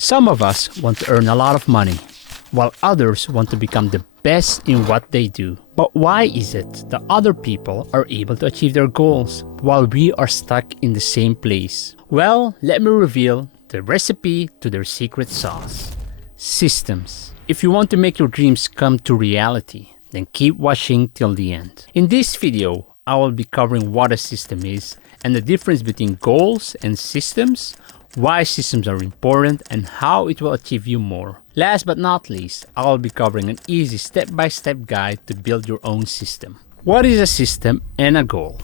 Some of us want to earn a lot of money, while others want to become the best in what they do. But why is it that other people are able to achieve their goals, while we are stuck in the same place? Well, let me reveal the recipe to their secret sauce. Systems. If you want to make your dreams come to reality, then keep watching till the end. In this video, I will be covering what a system is and the difference between goals and systems, why systems are important, and how it will achieve you more. Last but not least, I will be covering an easy step-by-step guide to build your own system. What is a system and a goal?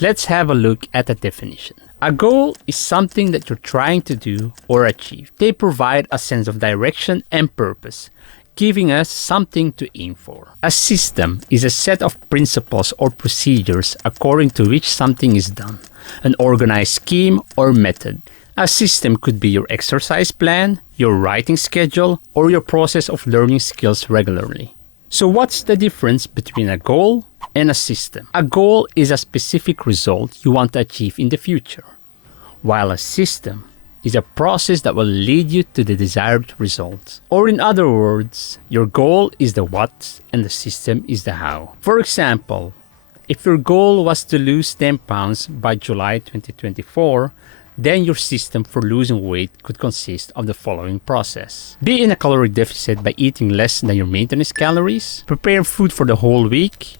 Let's have a look at the definition. A goal is something that you're trying to do or achieve. They provide a sense of direction and purpose, giving us something to aim for. A system is a set of principles or procedures according to which something is done, an organized scheme or method. A system could be your exercise plan, your writing schedule, or your process of learning skills regularly. So what's the difference between a goal and a system? A goal is a specific result you want to achieve in the future, while a system is a process that will lead you to the desired result. Or in other words, your goal is the what and the system is the how. For example, if your goal was to lose 10 pounds by July 2024, then your system for losing weight could consist of the following process. Be in a calorie deficit by eating less than your maintenance calories, prepare food for the whole week,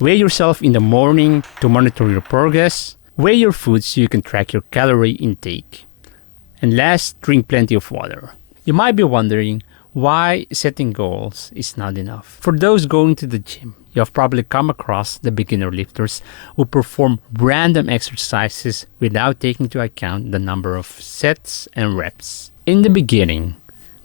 weigh yourself in the morning to monitor your progress, weigh your food so you can track your calorie intake, and last, drink plenty of water. You might be wondering why setting goals is not enough. For those going to the gym, you have probably come across the beginner lifters who perform random exercises without taking into account the number of sets and reps. In the beginning,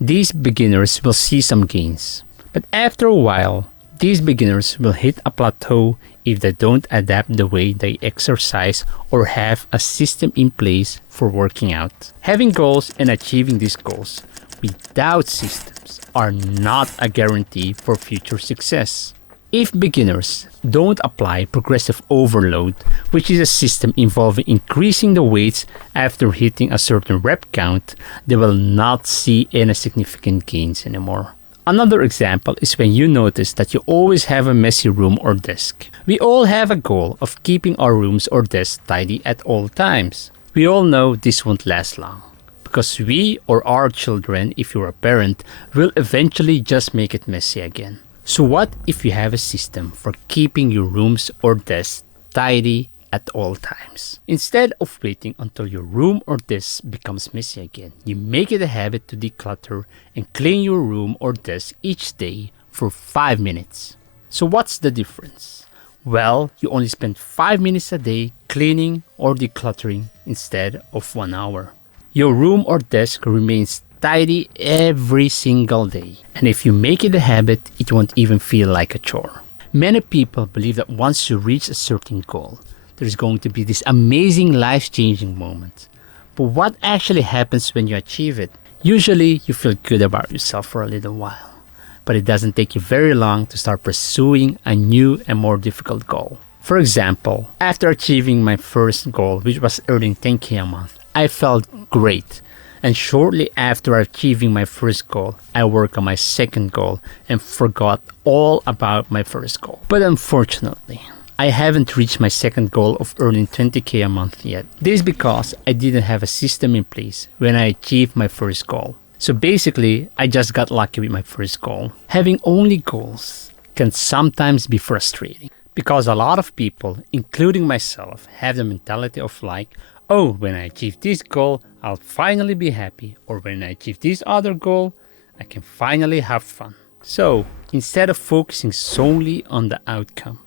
these beginners will see some gains, but after a while, these beginners will hit a plateau if they don't adapt the way they exercise or have a system in place for working out. Having goals and achieving these goals without systems are not a guarantee for future success. If beginners don't apply progressive overload, which is a system involving increasing the weights after hitting a certain rep count, they will not see any significant gains anymore. Another example is when you notice that you always have a messy room or desk. We all have a goal of keeping our rooms or desks tidy at all times. We all know this won't last long, because we or our children, if you're a parent, will eventually just make it messy again. So what if you have a system for keeping your rooms or desks tidy at all times? Instead of waiting until your room or desk becomes messy again, you make it a habit to declutter and clean your room or desk each day for 5 minutes. So what's the difference? Well, you only spend 5 minutes a day cleaning or decluttering instead of 1 hour. Your room or desk remains tidy every single day. And if you make it a habit, it won't even feel like a chore. Many people believe that once you reach a certain goal, there's going to be this amazing life-changing moment. But what actually happens when you achieve it? Usually, you feel good about yourself for a little while, but it doesn't take you very long to start pursuing a new and more difficult goal. For example, after achieving my first goal, which was earning 10K a month, I felt great. And shortly after achieving my first goal, I worked on my second goal and forgot all about my first goal. But unfortunately, I haven't reached my second goal of earning 20K a month yet. This is because I didn't have a system in place when I achieved my first goal. So basically, I just got lucky with my first goal. Having only goals can sometimes be frustrating because a lot of people, including myself, have the mentality of like, oh, when I achieve this goal, I'll finally be happy. Or when I achieve this other goal, I can finally have fun. So, instead of focusing solely on the outcome,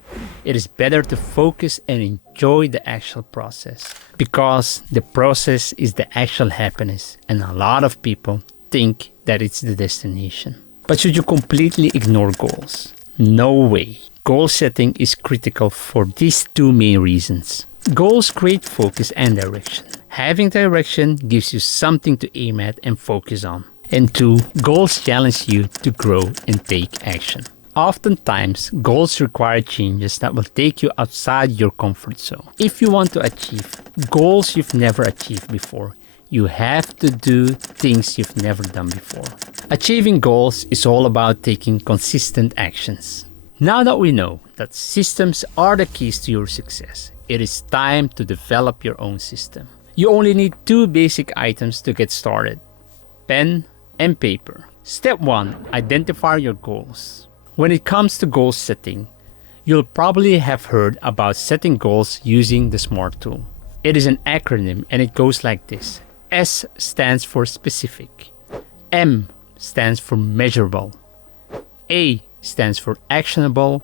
it is better to focus and enjoy the actual process. Because the process is the actual happiness, and a lot of people think that it's the destination. But should you completely ignore goals? No way. Goal setting is critical for these two main reasons. Goals create focus and direction. Having direction gives you something to aim at and focus on. And 2, goals challenge you to grow and take action. Oftentimes, goals require changes that will take you outside your comfort zone. If you want to achieve goals you've never achieved before, You have to do things you've never done before. Achieving goals is all about taking consistent actions. Now that we know that systems are the keys to your success, it is time to develop your own system. You only need 2 basic items to get started: pen and paper. Step 1. Identify your goals. When it comes to goal setting, you'll probably have heard about setting goals using the SMART tool. It is an acronym and it goes like this. S stands for specific. M stands for measurable. A stands for actionable.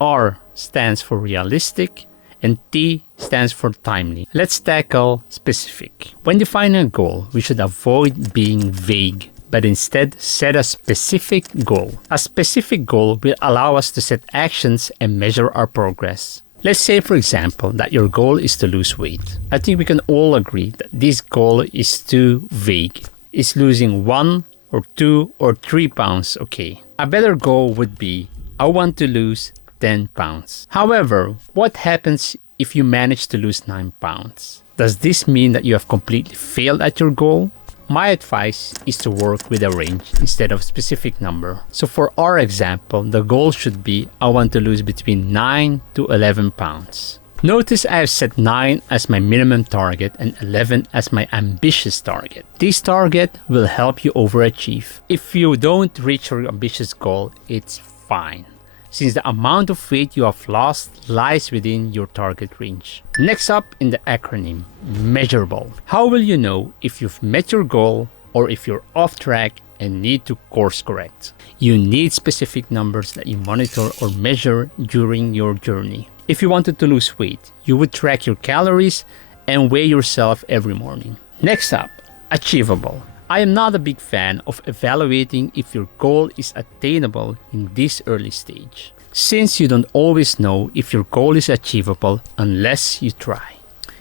R stands for realistic. And T stands for timely. Let's tackle specific. When defining a goal, we should avoid being vague, but instead set a specific goal. A specific goal will allow us to set actions and measure our progress. Let's say, for example, that your goal is to lose weight. I think we can all agree that this goal is too vague. Is losing 1 or 2 or 3 pounds okay? A better goal would be, I want to lose 10 pounds. However, what happens if you manage to lose 9 pounds? Does this mean that you have completely failed at your goal? My advice is to work with a range instead of a specific number. So for our example, the goal should be, I want to lose between 9 to 11 pounds. Notice I have set 9 as my minimum target and 11 as my ambitious target. This target will help you overachieve. If you don't reach your ambitious goal, it's fine, since the amount of weight you have lost lies within your target range. Next up in the acronym, measurable. How will you know if you've met your goal or if you're off track and need to course correct? You need specific numbers that you monitor or measure during your journey. If you wanted to lose weight, you would track your calories and weigh yourself every morning. Next up, achievable. I am not a big fan of evaluating if your goal is attainable in this early stage, since you don't always know if your goal is achievable unless you try.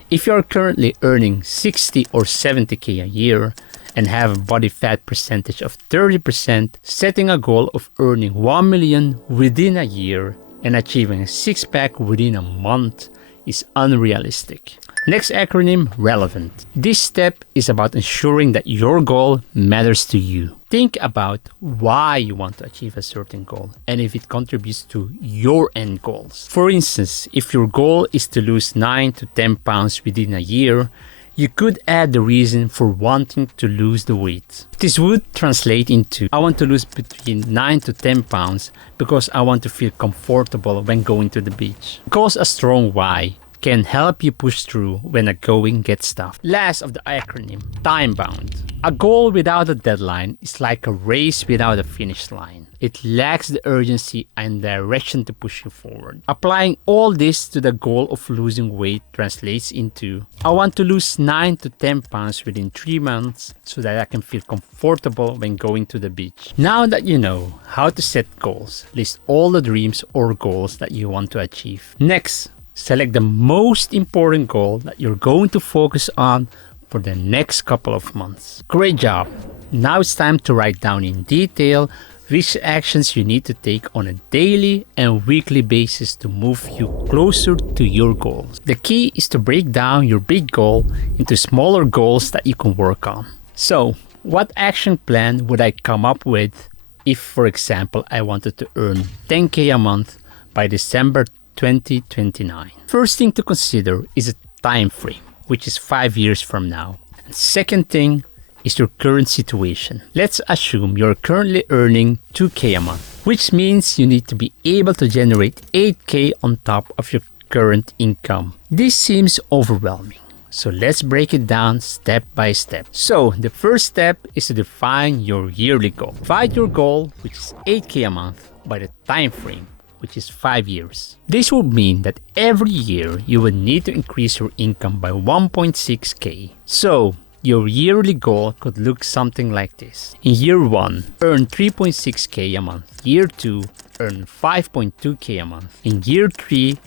If you are currently earning 60 or 70k a year and have a body fat percentage of 30%, setting a goal of earning 1 million within a year and achieving a six-pack within a month is unrealistic. Next acronym, relevant. This step is about ensuring that your goal matters to you. Think about why you want to achieve a certain goal and if it contributes to your end goals. For instance, if your goal is to lose 9 to 10 pounds within a year, you could add the reason for wanting to lose the weight. This would translate into, I want to lose between 9 to 10 pounds because I want to feel comfortable when going to the beach. Because a strong why can help you push through when the going gets tough. Last of the acronym, time-bound. A goal without a deadline is like a race without a finish line. It lacks the urgency and direction to push you forward. Applying all this to the goal of losing weight translates into, I want to lose 9 to 10 pounds within 3 months so that I can feel comfortable when going to the beach. Now that you know how to set goals, list all the dreams or goals that you want to achieve. Next, select the most important goal that you're going to focus on for the next couple of months. Great job! Now it's time to write down in detail which actions you need to take on a daily and weekly basis to move you closer to your goals. The key is to break down your big goal into smaller goals that you can work on. So, what action plan would I come up with if, for example, I wanted to earn 10k a month by December 2029. First thing to consider is a time frame, which is 5 years from now. And second thing is your current situation. Let's assume you're currently earning 2k a month, which means you need to be able to generate 8k on top of your current income. This seems overwhelming, so let's break it down step by step. So the first step is to define your yearly goal. Divide your goal, which is 8k a month, by the time frame, which is 5 years. This would mean that every year you would need to increase your income by 1.6k. So your yearly goal could look something like this. In year 1, earn 3.6k a month. Year 2, earn 5.2k a month. In year 3,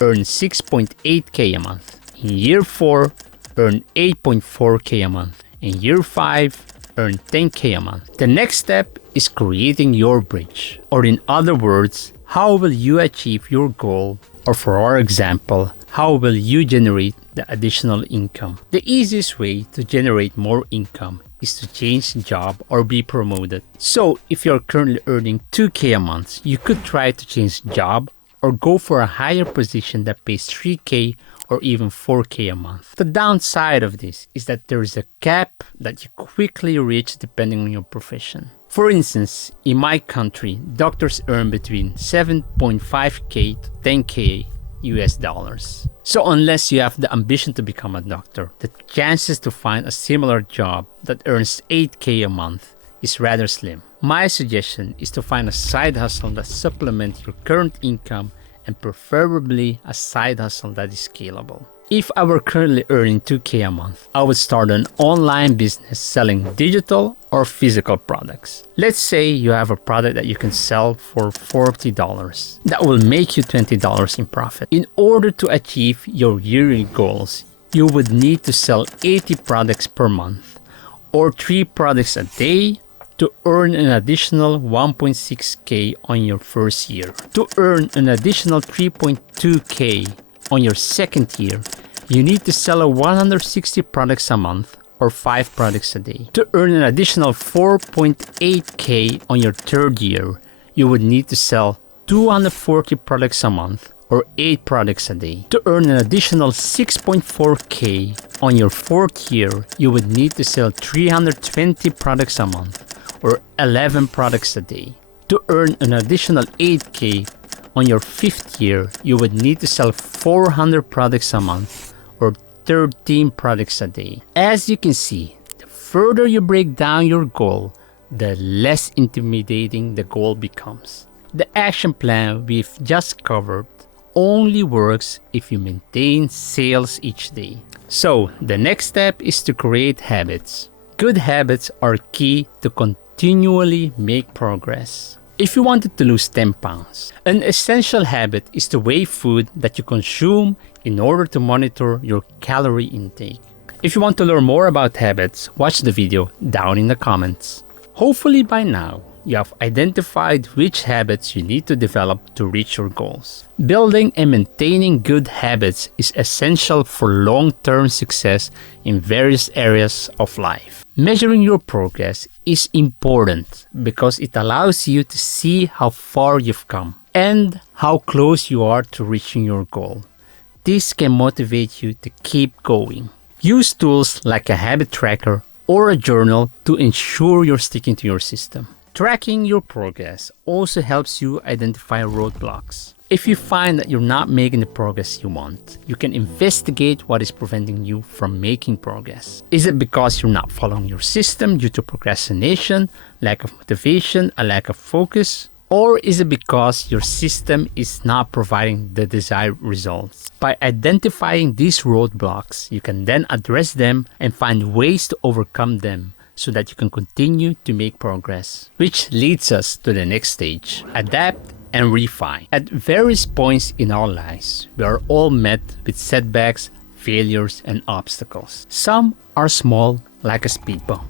earn 6.8k a month. In year 4, earn 8.4k a month. In year 5, earn 10k a month. The next step is creating your bridge, or in other words, how will you achieve your goal, or for our example, How will you generate the additional income? The easiest way to generate more income is to change job or be promoted. So if you're currently earning 2K a month, you could try to change job or go for a higher position that pays 3K or even 4K a month. The downside of this is that there is a cap that you quickly reach depending on your profession. For instance, in my country, doctors earn between 7.5K to 10K US dollars. So unless you have the ambition to become a doctor, the chances to find a similar job that earns 8K a month is rather slim. My suggestion is to find a side hustle that supplements your current income and preferably a side hustle that is scalable. If I were currently earning 2K a month, I would start an online business selling digital or physical products. Let's say you have a product that you can sell for $40. That will make you $20 in profit. In order to achieve your yearly goals, you would need to sell 80 products per month or 3 products a day to earn an additional 1.6K on your first year. To earn an additional 3.2K on your second year, you need to sell 160 products a month or 5 products a day. To earn an additional 4.8K on your third year, you would need to sell 240 products a month or 8 products a day. To earn an additional 6.4K on your fourth year, you would need to sell 320 products a month or 11 products a day. To earn an additional 8K on your fifth year, you would need to sell 400 products a month or 13 products a day. As you can see, the further you break down your goal, the less intimidating the goal becomes. The action plan we've just covered only works if you maintain sales each day. So the next step is to create habits. Good habits are key to continually make progress. If you wanted to lose 10 pounds, an essential habit is to weigh food that you consume in order to monitor your calorie intake. If you want to learn more about habits, watch the video down in the comments. Hopefully by now, you have identified which habits you need to develop to reach your goals. Building and maintaining good habits is essential for long-term success in various areas of life. Measuring your progress is important because it allows you to see how far you've come and how close you are to reaching your goal. This can motivate you to keep going. Use tools like a habit tracker or a journal to ensure you're sticking to your system. Tracking your progress also helps you identify roadblocks. If you find that you're not making the progress you want, you can investigate what is preventing you from making progress. Is it because you're not following your system due to procrastination, lack of motivation, a lack of focus? Or is it because your system is not providing the desired results? By identifying these roadblocks, you can then address them and find ways to overcome them so that you can continue to make progress. Which leads us to the next stage: adapt and refine. At various points in our lives, we are all met with setbacks, failures, and obstacles. Some are small, like a speed bump,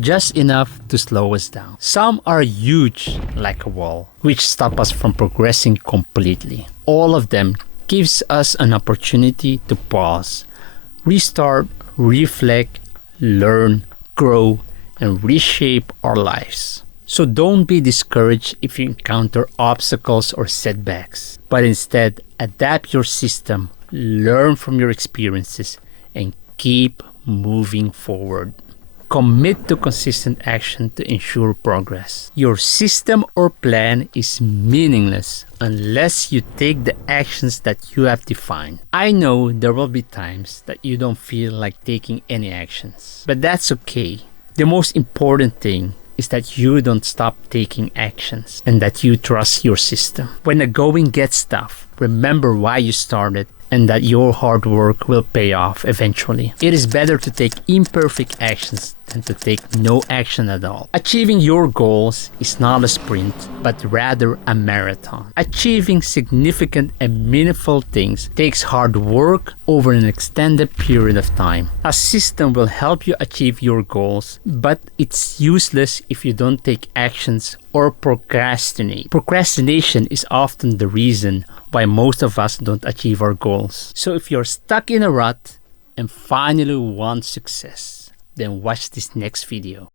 just enough to slow us down. Some are huge, like a wall, which stop us from progressing completely. All of them gives us an opportunity to pause, restart, reflect, learn, grow, and reshape our lives. So don't be discouraged if you encounter obstacles or setbacks, but instead adapt your system, learn from your experiences, and keep moving forward. Commit to consistent action to ensure progress. Your system or plan is meaningless unless you take the actions that you have defined. I know there will be times that you don't feel like taking any actions, but that's okay. The most important thing is that you don't stop taking actions and that you trust your system. When the going gets tough, remember why you started and that your hard work will pay off eventually. It is better to take imperfect actions than to take no action at all. Achieving your goals is not a sprint, but rather a marathon. Achieving significant and meaningful things takes hard work over an extended period of time. A system will help you achieve your goals, but it's useless if you don't take actions or procrastinate. Procrastination is often the reason why most of us don't achieve our goals. So if you're stuck in a rut and finally want success, then watch this next video.